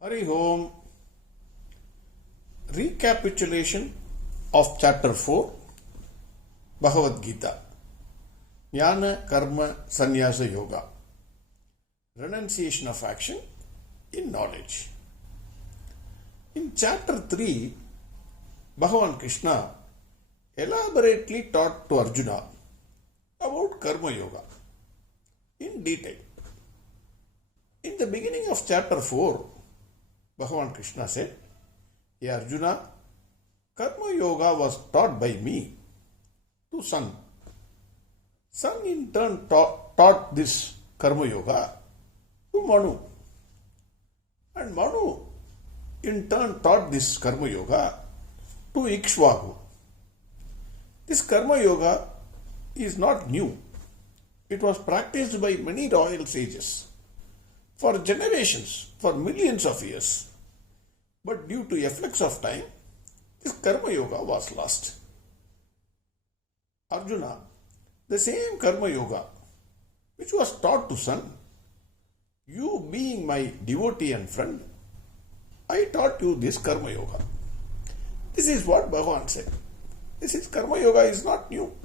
Hari Om. Recapitulation of Chapter 4 Bhagavad Gita. Jnana Karma Sannyasa Yoga. Renunciation of action in knowledge. In Chapter 3, Bhagavan Krishna elaborately taught to Arjuna about Karma Yoga in detail. In the beginning of Chapter 4, Bhagavan Krishna said, "Hey Arjuna, Karma Yoga was taught by me to Sun. Sun in turn taught this Karma Yoga to Manu. And Manu in turn taught this Karma Yoga to Ch.4. This Karma Yoga is not new. It was practiced by many royal sages for generations, for millions of years. But due to effects of time, this Karma Yoga was lost. Arjuna, the same Karma Yoga which was taught to Sun, you being my devotee and friend, I taught you this Karma Yoga." This is what Bhagavan said. This is Karma Yoga is not new.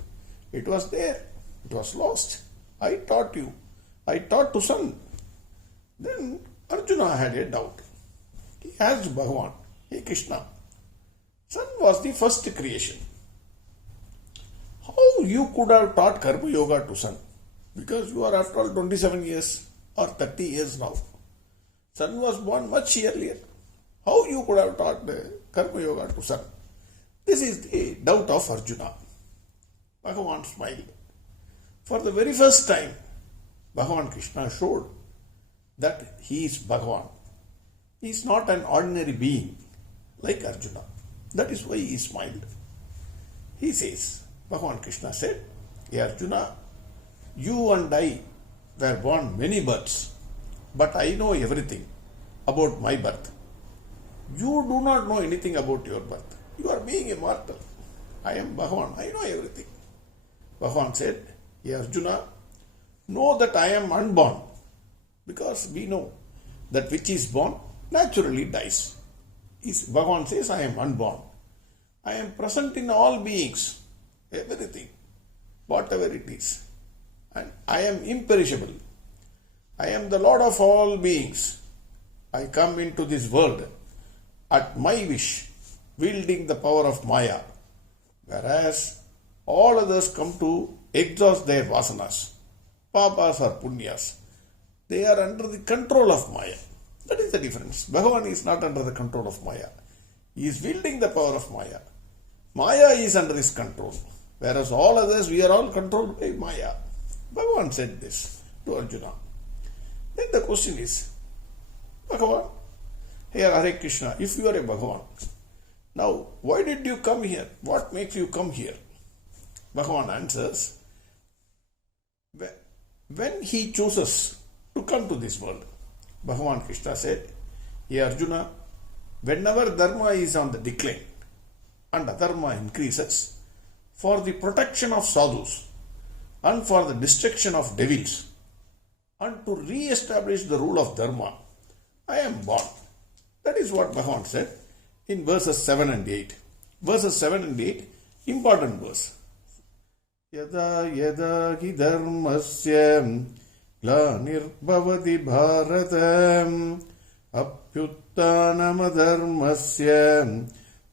It was there. It was lost. I taught you. I taught to Sun. Then Arjuna had a doubt. He asked Bhagavan, "Hey Krishna, Sun was the first creation. How you could have taught Karma Yoga to Sun? Because you are after all 27 years or 30 years now. Sun was born much earlier. How you could have taught the Karma Yoga to Sun?" This is the doubt of Arjuna. Bhagavan smiled. For the very first time, Bhagavan Krishna showed that he is Bhagavan. He is not an ordinary being like Arjuna. That is why he smiled. He says, Bhagavan Krishna said, "Hey Arjuna, you and I were born many births, but I know everything about my birth. You do not know anything about your birth. You are being immortal. I am Bhagavan. I know everything." Bhagavan said, "Hey Arjuna, know that I am unborn, because we know that which is born naturally dies." Bhagavan says, "I am unborn. I am present in all beings, everything, whatever it is. And I am imperishable. I am the Lord of all beings. I come into this world at my wish, wielding the power of Maya, whereas all others come to exhaust their vasanas, papas or punyas. They are under the control of Maya." That is the difference. Bhagavan is not under the control of Maya. He is wielding the power of Maya. Maya is under his control, whereas all others, we are all controlled by Maya. Bhagavan said this to Arjuna. Then the question is, Bhagavan, here Hare Krishna, if you are a Bhagavan, now why did you come here? What makes you come here? Bhagavan answers, when he chooses to come to this world. Bhagavan Krishna said, "Hey Arjuna, whenever dharma is on the decline and adharma increases, for the protection of sadhus and for the destruction of devils and to re-establish the rule of dharma, I am born." That is what Bhagavan said in verses 7 and 8. Verses 7 and 8, important verse. "Yada yada hi dharmasya ग्लानिर्भवति Bharat अभ्युत्थानमधर्मस्य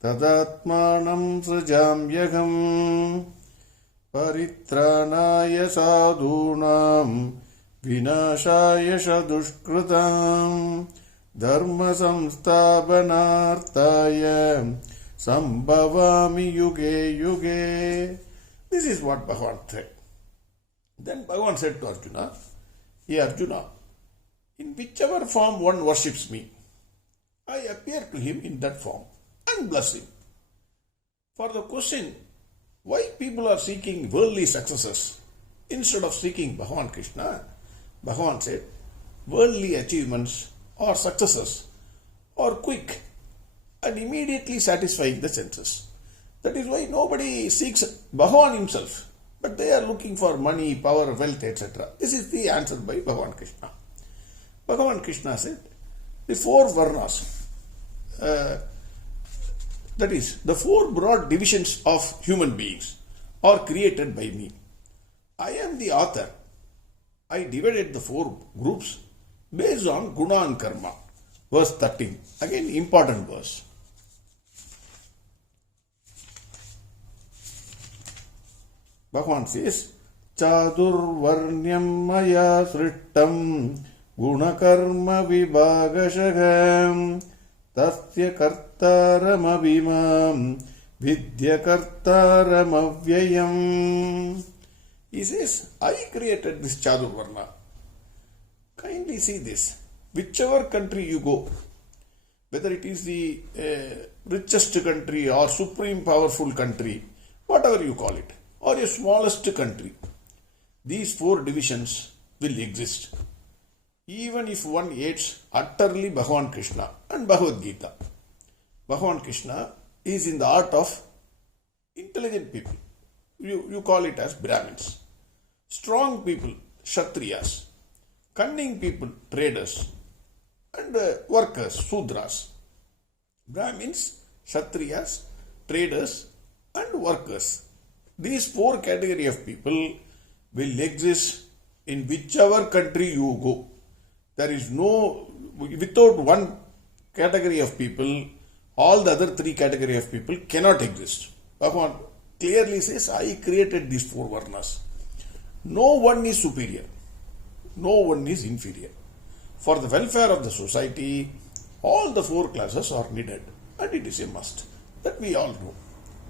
तदात्मानं सृजाम्यहम् परित्राणाय साधूनां विनाशाय च दुष्कृतां धर्मसंस्थापनार्थाय संभवामि युगे युगे." This is what Bhagavan said. Then Bhagavan said to Arjuna, "Hey Arjuna, in whichever form one worships me, I appear to him in that form and bless him." For the question, why people are seeking worldly successes instead of seeking Bhagavan Krishna, Bhagavan said, worldly achievements or successes are quick and immediately satisfying the senses. That is why nobody seeks Bhagavan himself. But they are looking for money, power, wealth, etc. This is the answer by Bhagavan Krishna. Bhagavan Krishna said, the four varnas, that is, the four broad divisions of human beings are created by me. I am the author. I divided the four groups based on guna and karma. Verse 13. Again, important verse. Bhagavan says, Chadurvarnyam maya srishtam gunakarma vibhagashagam tasya kartaram abhimam vidya kartaram avyayam. He says, I created this Chadurvarna. Kindly see this. Whichever country you go, whether it is the richest country or supreme powerful country, whatever you call it, or a smallest country, these four divisions will exist. Even if one hates utterly Bhagavan Krishna and Bhagavad Gita. Bhagavan Krishna is in the art of intelligent people. You call it as Brahmins. Strong people, Kshatriyas. Cunning people, traders. And workers, Sudras. Brahmins, Kshatriyas, traders and workers. These four category of people will exist in whichever country you go. There is no, without one category of people, all the other three category of people cannot exist. Bhagavan clearly says, I created these four varnas. No one is superior. No one is inferior. For the welfare of the society, all the four classes are needed. And it is a must. That we all know.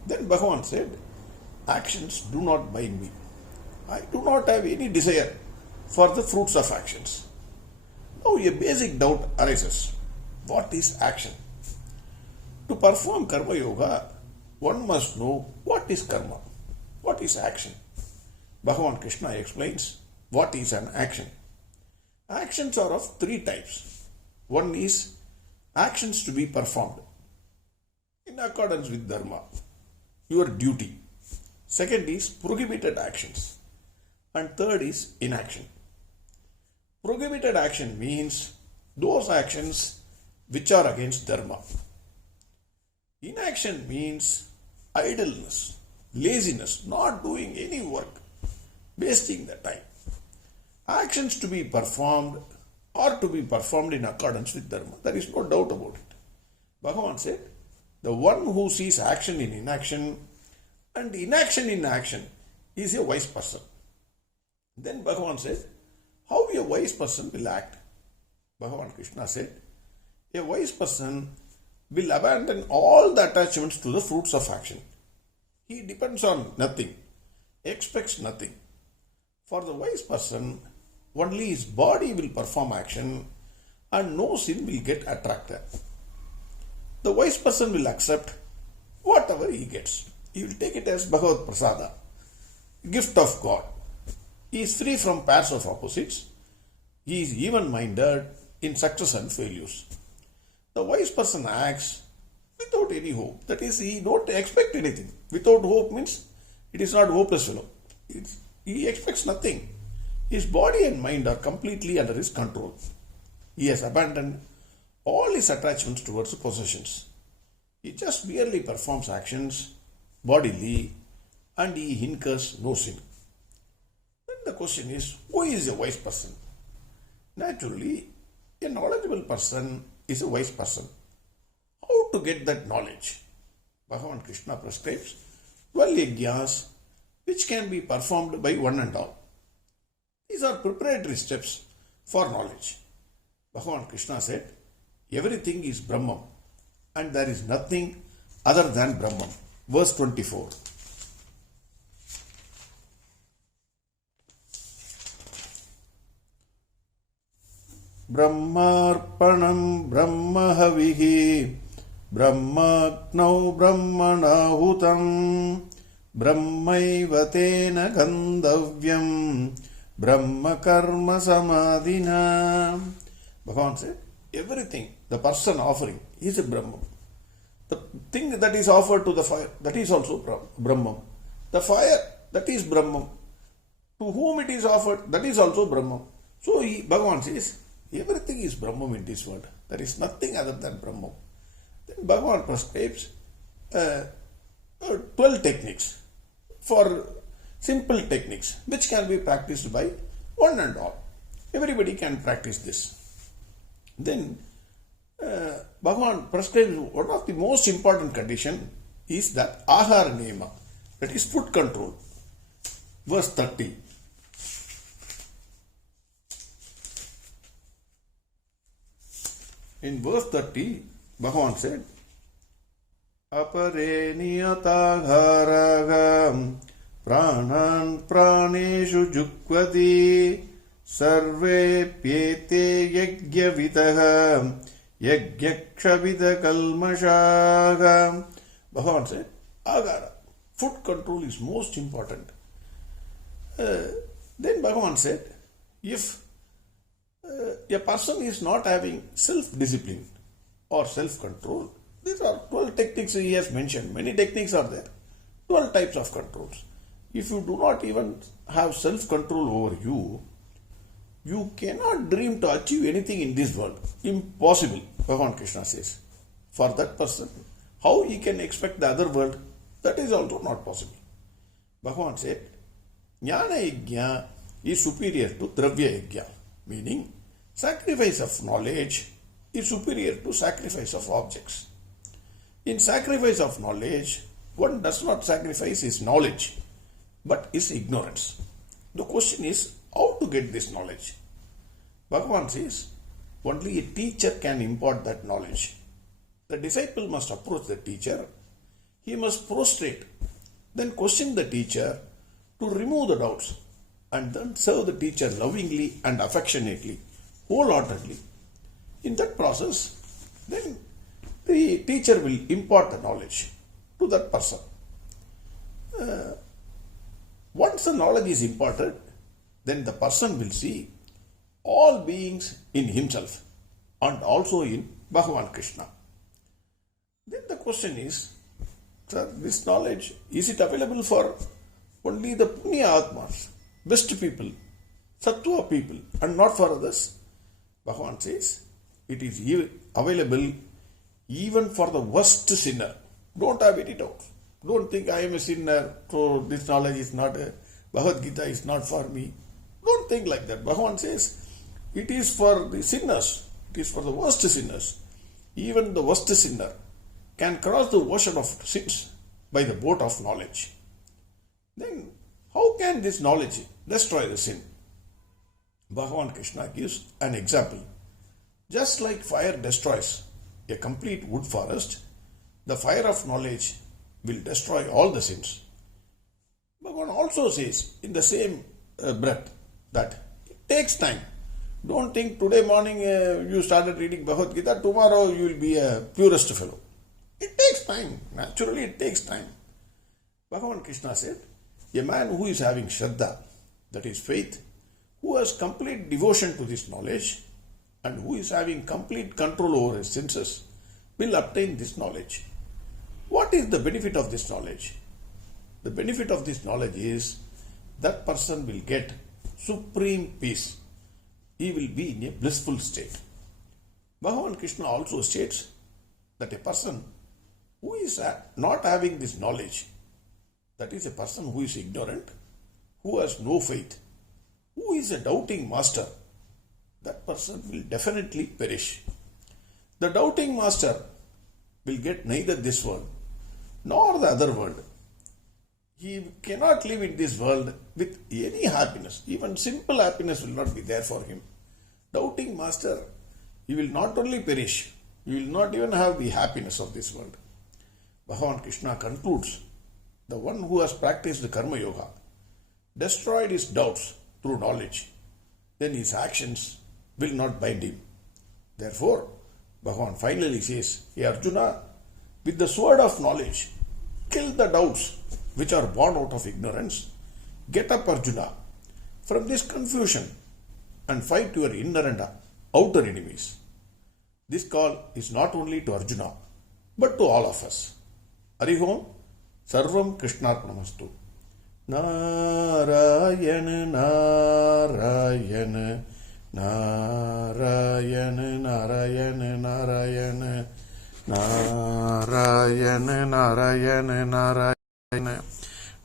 Then Bhagavan said, actions do not bind me. I do not have any desire for the fruits of actions. Now a basic doubt arises. What is action? To perform Karma Yoga, one must know what is karma, what is action. Bhagavan Krishna explains what is an action. Actions are of three types. One is actions to be performed in accordance with dharma, your duty. Second is prohibited actions. And third is inaction. Prohibited action means those actions which are against dharma. Inaction means idleness, laziness, not doing any work, wasting the time. Actions to be performed or to be performed in accordance with dharma. There is no doubt about it. Bhagavan said, the one who sees action in inaction and inaction in action is a wise person. Then Bhagavan said, how a wise person will act? Bhagavan Krishna said, a wise person will abandon all the attachments to the fruits of action. He depends on nothing, expects nothing. For the wise person, only his body will perform action and no sin will get attracted. The wise person will accept whatever he gets. He will take it as Bhagavad Prasada, gift of God. He is free from pairs of opposites. He is even-minded in success and failures. The wise person acts without any hope. That is, he don't expect anything. Without hope means it is not hopeless fellow. He expects nothing. His body and mind are completely under his control. He has abandoned all his attachments towards possessions. He just merely performs actions bodily and he incurs no sin. Then the question is, who is a wise person? Naturally, a knowledgeable person is a wise person. How to get that knowledge? Bhagavan Krishna prescribes 12 yajnas which can be performed by one and all. These are preparatory steps for knowledge. Bhagavan Krishna said, everything is Brahman and there is nothing other than Brahman. Verse 24. Brahmarpanam Brahmahavihi Brahmagnau Brahmanahutam Brahmaivatena Gandhavyam Brahma Karma Samadhina. Bhagavan said, everything, the person offering is a Brahman. The thing that is offered to the fire, that is also Brahman. The fire, that is Brahman. To whom it is offered, that is also Brahman. So Bhagavan says, everything is Brahman in this world. There is nothing other than Brahman. Then Bhagavan prescribes 12 techniques for simple techniques which can be practiced by one and all. Everybody can practice this. Then Bhagavan prescribes one of the most important condition is that Ahara Niyama, that is food control. Verse 30. In verse 30, Bhagavan said, Apare niyatagharagham pranan praneshu jukvati sarve pyete yajnavitaham yajnakshavita kalmashagam. Bhagavan said, Agara, food control is most important. Then Bhagavan said, if a person is not having self-discipline or self-control, these are 12 techniques he has mentioned. Many techniques are there. 12 types of controls. If you do not even have self-control over you, you cannot dream to achieve anything in this world. Impossible, Bhagavan Krishna says. For that person, how he can expect the other world? That is also not possible. Bhagavan said, Jnana Yajna is superior to Dravya Yajna, meaning sacrifice of knowledge is superior to sacrifice of objects. In sacrifice of knowledge, one does not sacrifice his knowledge, but his ignorance. The question is, how to get this knowledge? Bhagavan says, only a teacher can impart that knowledge. The disciple must approach the teacher. He must prostrate, then question the teacher to remove the doubts, and then serve the teacher lovingly and affectionately, wholeheartedly. In that process, then the teacher will impart the knowledge to that person. Once the knowledge is imparted, then the person will see all beings in himself and also in Bhagavan Krishna. Then the question is, sir, this knowledge, is it available for only the Punya Atmas, best people, Sattva people, and not for others? Bhagavan says, it is available even for the worst sinner. Don't have any doubt. Don't think I am a sinner, so this knowledge is not, Bhagavad Gita is not for me. Don't think like that. Bhagavan says, it is for the sinners. It is for the worst sinners. Even the worst sinner can cross the ocean of sins by the boat of knowledge. Then, how can this knowledge destroy the sin? Bhagavan Krishna gives an example. Just like fire destroys a complete wood forest, the fire of knowledge will destroy all the sins. Bhagavan also says in the same breath that it takes time. Don't think today morning you started reading Bhagavad Gita, tomorrow you will be a purest fellow. It takes time. Naturally, it takes time. Bhagavan Krishna said, a man who is having Shraddha, that is faith, who has complete devotion to this knowledge, and who is having complete control over his senses, will obtain this knowledge. What is the benefit of this knowledge? The benefit of this knowledge is that person will get supreme peace. He will be in a blissful state. Bhagavan Krishna also states that a person who is not having this knowledge, that is a person who is ignorant, who has no faith, who is a doubting master, that person will definitely perish. The doubting master will get neither this world nor the other world. He cannot live in this world with any happiness. Even simple happiness will not be there for him. Doubting master, he will not only perish, he will not even have the happiness of this world. Bhagavan Krishna concludes, the one who has practiced the Karma Yoga, destroyed his doubts through knowledge, then his actions will not bind him. Therefore, Bhagavan finally says, Hey Arjuna, with the sword of knowledge, kill the doubts which are born out of ignorance. Get up, Arjuna, from this confusion and fight your inner and outer enemies. This call is not only to Arjuna, but to all of us. Harihom, Sarvam Krishnarpnamastu. Narayana, Narayana, Narayan Narayan Narayan Narayan Narayan Narayan Narayan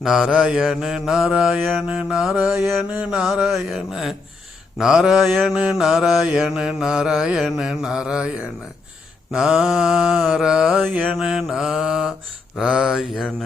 Narayan Narayan Narayan Narayan Narayan Narayan Narayan Narayan Narayan